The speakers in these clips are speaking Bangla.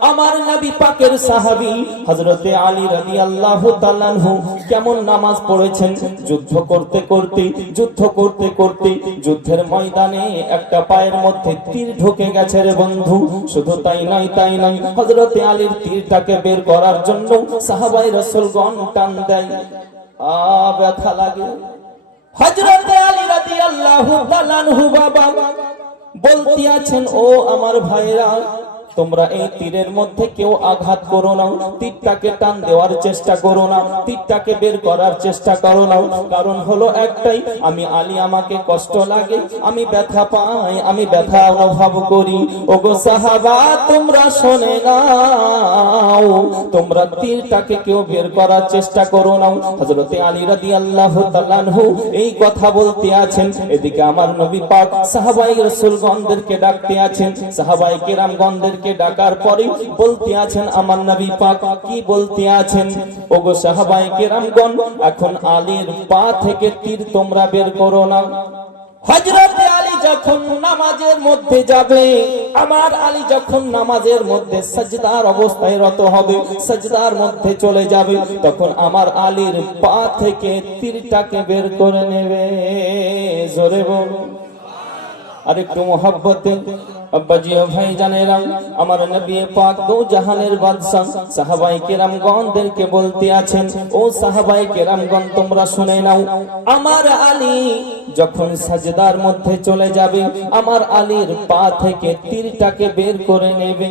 আমার নবী পাকের সাহাবী হযরতে আলী রাদিয়াল্লাহু তাআলাহু কেমন নামাজ পড়েছেন? যুদ্ধ করতে করতে, যুদ্ধ করতে করতে যুদ্ধের ময়দানে একটা পায়ের মধ্যে তীর ঢুকে গেছে রে বন্ধু। শুধু তাই নয় তাই নয়, হযরতে আলীর তীরটাকে বের করার জন্য সাহাবাই রাসূলগণ টান দেয়। আ, ব্যথা লাগে। হযরতে আলী রাদিয়াল্লাহু তাআলাহু বাবা বলতে আছেন, ও আমার ভাইরা তোমরা এই তীরের মধ্যে কেউ আঘাত করো না। তীরটাকে টান দেওয়ার চেষ্টা করো না। তীরটাকে বের করার চেষ্টা করো না। কারণ হলো একটাই, আমি আলী, আমাকে কষ্ট লাগে, আমি ব্যথা পাই, আমি ব্যথা অনুভব করি। ওগো সাহাবা, তোমরা শোনে নাও তোমরা তীরটাকে কেউ বের করার চেষ্টা করো না। হযরতে আলী রাদিয়াল্লাহু তাআলাহু এই কথা বলতে আছেন। এদিকে আমার নবী পাক সাহাবাই রাসূলগণদেরকে ডাকতে আছেন। সাহাবাই কেরামগণদেরকে ডাকার পরে বলতে আছেন আমার নবী পাক। কি বলতে আছেন? ওগো সাহাবাই কেরামগণ, এখন আলীর পা থেকে তীর তোমরা বের করো না। হজরতে আলী যখন নামাজের মধ্যে যাবে, আমার আলী যখন নামাজের মধ্যে সাজদার অবস্থায় রত হবে, সাজদার মধ্যে চলে যাবে, তখন আমার আলীর পা থেকে তীরটাকে বের করে নেবে। জোরে বল আর একটু মোহাব্বতে। বলতে আছেন, ও সাহাবাই তোমরা শুনে নাও, আমার যখন সাজদার মধ্যে চলে যাবে, আমার আলীর পা থেকে তীরটাকে বের করে নেবে।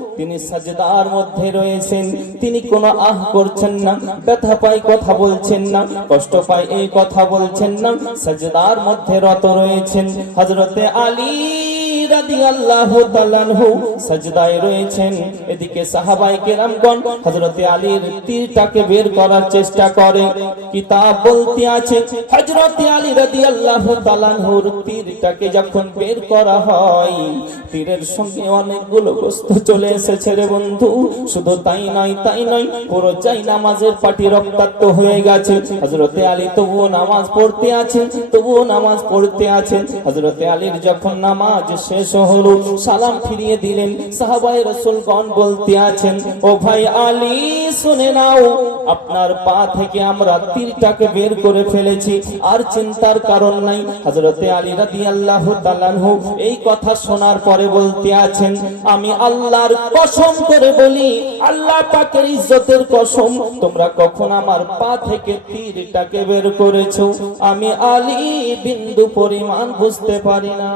তিনি সাজদার মধ্যে রয়েছেন। তিনি কোনো আহ করছেন না, ব্যথা পাই কথা বলছেন না, কষ্ট পাই এই কথা বলছেন না। সাজদার মধ্যে রত রয়েছেন হজরতে আলী। অনেকগুলো চলে এসেছে রে বন্ধু। শুধু তাই নয় তাই নয়, পুরো চাই নামাজের পাটি রক্তাক্ত হয়ে গেছে। হযরতে আলী তবুও নামাজ পড়তে আছেন তবুও নামাজ পড়তে আছেন হযরতে আলীর যখন নামাজ শেষ হলো। সালাম ফিরিয়ে দিলেন। সাহাবাই রাসূলগণ বলতে আছেন, ও ভাই আলী, শুনে নাও, আপনার পা থেকে আমরা তীরটাকে বের করে ফেলেছি। আর চিন্তার কারণ নাই। হযরতে আলী রাদিয়াল্লাহু তাআলা এই কথা শোনার পরে বলতে আছেন, আমি আল্লাহর কসম করে বলি, আল্লাহ পাকের ইজ্জতের কসম, তোমরা কখন আমার পা থেকে তীরটাকে বের করেছ? আমি আলী বিন্দু পরিমাণ বুঝতে পারি না।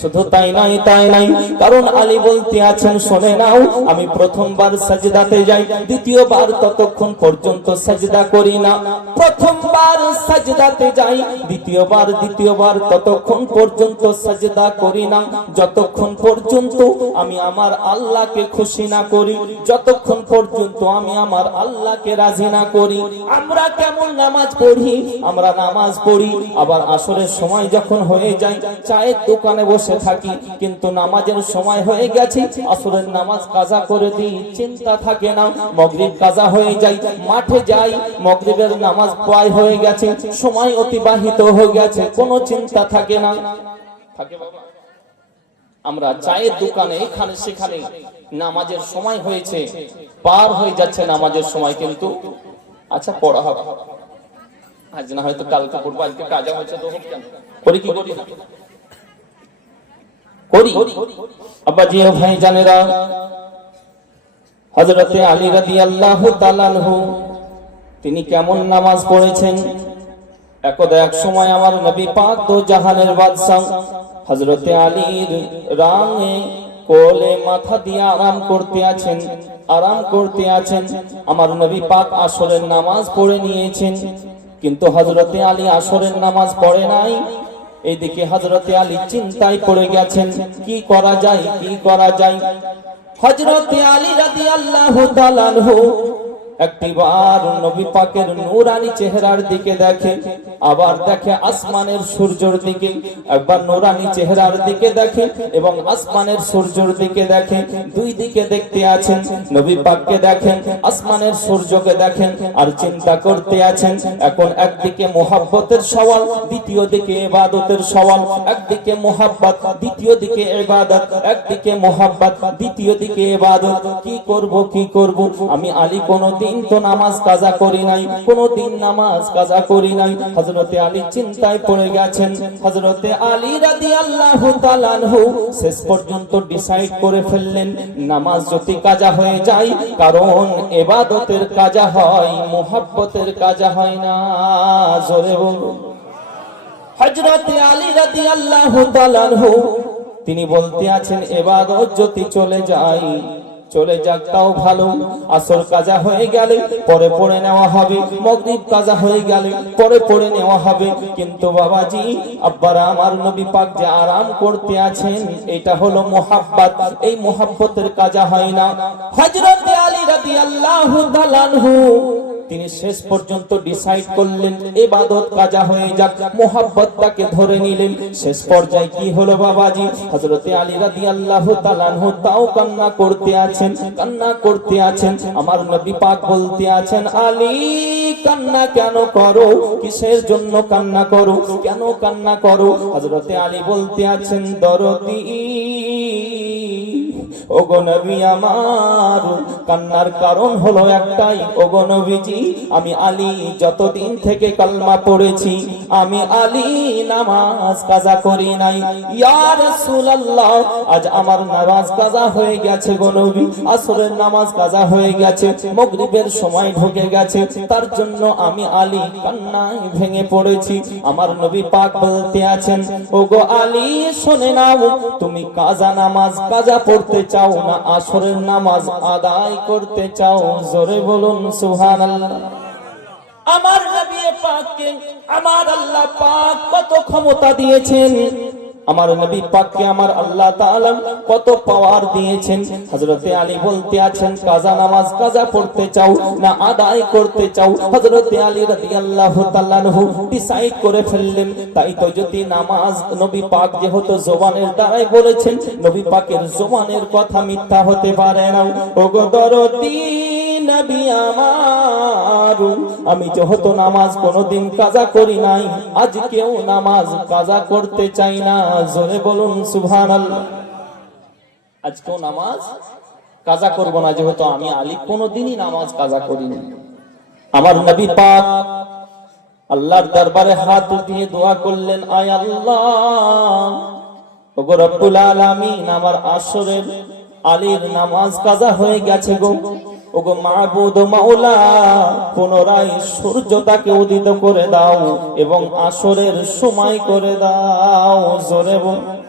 শুধু তাই নাই তাই নাই। কারণ আলী বলতে আছেন, শোনে নাও, আমি প্রথমবার সাজদাতে যাই, দ্বিতীয়বার ততক্ষণ পর্যন্ত সাজদা করি না। প্রথমবার সাজদাতে যাই, দ্বিতীয়বার দ্বিতীয়বার, ততক্ষণ পর্যন্ত সাজদা করি না। যতক্ষণ পর্যন্ত আমি আমার আল্লাহকে খুশি না করি, যতক্ষণ পর্যন্ত আমি আমার আল্লাহকে রাজি না করি। আমরা কেমন নামাজ পড়ি? আমরা নামাজ পড়ি, আবার আসরের সময় যখন হয়ে যায়, চায়ের দোকানে বসে থাকি, কিন্তু নামাজের সময় হয়ে গেছে, আসরের নামাজ কাজা করে দিই, চিন্তা থাকে না, মগরিব কাজা হয়ে যায়, মাঠে যাই, মগরিবের নামাজ প্রায় হয়ে গেছে, সময় অতিবাহিত হয়ে গেছে, কোনো চিন্তা থাকে না। আমরা চায়ের দোকানে, এখানে সেখানে নামাজের সময় হয়েছে, পার হয়ে যাচ্ছে নামাজের সময় কিন্তু। আচ্ছা পড়া হবে। আজ না হয়তো কালকে পড়ব, আজকে কাজা হয়েছে তো কেন করি কি করি করি। আব্বাজি ও ভাই জানেরা, হযরতে আলী রাদিয়াল্লাহু তাআলা আনহু তিনি কেমন নামাজ পড়েছেন? একদা এক সময় আমার নবী পাক দো জাহানের বাদশা হযরতে আলীর রাঙে কোলে মাথা দিয়ে আরাম করতে আছেন, আরাম করতে আছেন। আমার নবী পাক আসরের নামাজ পড়ে নিয়েছেন, কিন্তু হযরতে আলী আসরের নামাজ পড়ে নাই। এইদিকে হজরতে আলী চিন্তায় পড়ে গেছেন, কি করা যায়, কি করা যায়? হজরতে আলী রাদি আল্লাহ একটিবার নবী পাকের নূরানি চেহারার দিকে দেখে, আবার দেখে আসমানের সূর্যের দিকে, একবার নূরানি চেহারার দিকে দেখে এবং আসমানের সূর্যের দিকে দেখে, দুই দিকে দেখতে আছেন, নবী পাককে দেখেন, আসমানের সূর্যকে দেখেন আর চিন্তা করতে আছেন, এখন একদিকে মোহাব্বতের সওয়াল, দ্বিতীয় দিকে ইবাদতের সওয়াল, একদিকে মোহাব্বত, দ্বিতীয় দিকে ইবাদত, একদিকে মোহাব্বত, দ্বিতীয় দিকে ইবাদত, কি করব কি করব, আমি আলী কোনদিন তো নামাজ কাজা করি নাই কোনদিন নামাজ কাজা করি নাই। হযরতে আলী চিন্তায় পড়ে গেছেন। হযরতে আলী তাআলা আনহু শেষ পর্যন্ত ডিসাইড করে ফেললেন, নামাজ যদি কাজা হয়ে যায়, কারণ ইবাদতের কাজা হয়, মোহাব্বতের কাজা হয় না। জোরে বলুন। হযরতে আলী তাআলা আনহু, তিনি বলতে আছেন, এবাদত যদি চলে যায় চলে যাক, তাও ভালো। আসর কাজা হয়ে গেলে, পরে পড়ে নেওয়া হবে। মগরিব কাজা হয়ে গেলে, পরে পড়ে নেওয়া হবে। কিন্তু বাবাজি, আব্বার আমার নবী পাক যে আরাম করতে আছেন, এটা হলো মোহাব্বত। এই মোহাব্বতের কাজা হয় না। হযরত আলী রাদিয়াল্লাহু তাআলা তিনি শেষ পর্যন্ত ডিসাইড করলেন, এবাদত কাজা হয়ে যাক মোহাব্বতটাকে ধরে নিলেন। শেষ পর্যায়ে কি হলো বাবাজি? হযরতে আলী তাআলা আনহু তাও কান্না করতে আছেন, কান্না করতে আছেন। আমার নবী পাক বলতে আছেন, আলী, কান্না কেন করো? কিসের জন্য কান্না করো? কেন কান্না করো? হযরতে আলী বলতে আছেন, দরদি আমার, কান্নার কারণ হলো একটাই আমি আলী যতদিন থেকে কালমা পড়েছি, আমি আলী নামাজ কাজা করি নাই। আজ আমার নামাজ কাজা হয়ে গেছে আসরের নামাজ কাজা হয়ে গেছে, মাগরিবের সময় ঢুকে গেছে, তার জন্য আমি আলী কান্নায় ভেঙে পড়েছি। আমার নবী পাক বলতে আছেন, ওগো আলী, শুনে নাও, তুমি কাজা নামাজ কাজা পড়তে চাও না আসরের নামাজ আদায় করতে চাও। জোরে বলুন সুহান আমার নবী পাককে, আমার আল্লাহ পাক কত ক্ষমতা দিয়েছেন। আমার নবী পাককে আমার আল্লাহ তাআলা কত পাওয়ার দিয়েছেন? হযরতে আলী বলতে আছেন, কাজা নামাজ কাজা পড়তে চাও না আদায় করতে চাও? হযরতে আলী রাদিয়াল্লাহু তাআলা আনহু ডিসাইড করে ফেললেন, তাই তো যদি নামাজ নবী পাক যেহেতু জবানের দ্বারাই বলেছেন, নবী পাকের জবানের কথা মিথ্যা হতে পারে না। ওগো দরদি! নবী আমার আমি যেহেতু নামাজ কোনোদিন কাজা করি নাই আজকেও নামাজ কাজা করতে চাই না। জোরে বলুন, সুবহানাল্লাহ। আজকেও নামাজ কাজা করব না, যেহেতু আমি আলী কোনোদিনই নামাজ কাজা করিনি আমার নবী পাক আল্লাহর দরবারে হাত দিয়ে দোয়া করলেন, আয় আল্লাহ, ওগো রব্বুল আলামিন, আমার আসরের আলীর নামাজ কাজা হয়ে গেছে গো। ওগো মাহবুদ মাওলা, পুনরায় সূর্যটাকে উদিত করে দাও এবং আসরের সময় করে দাও। জোরে বল।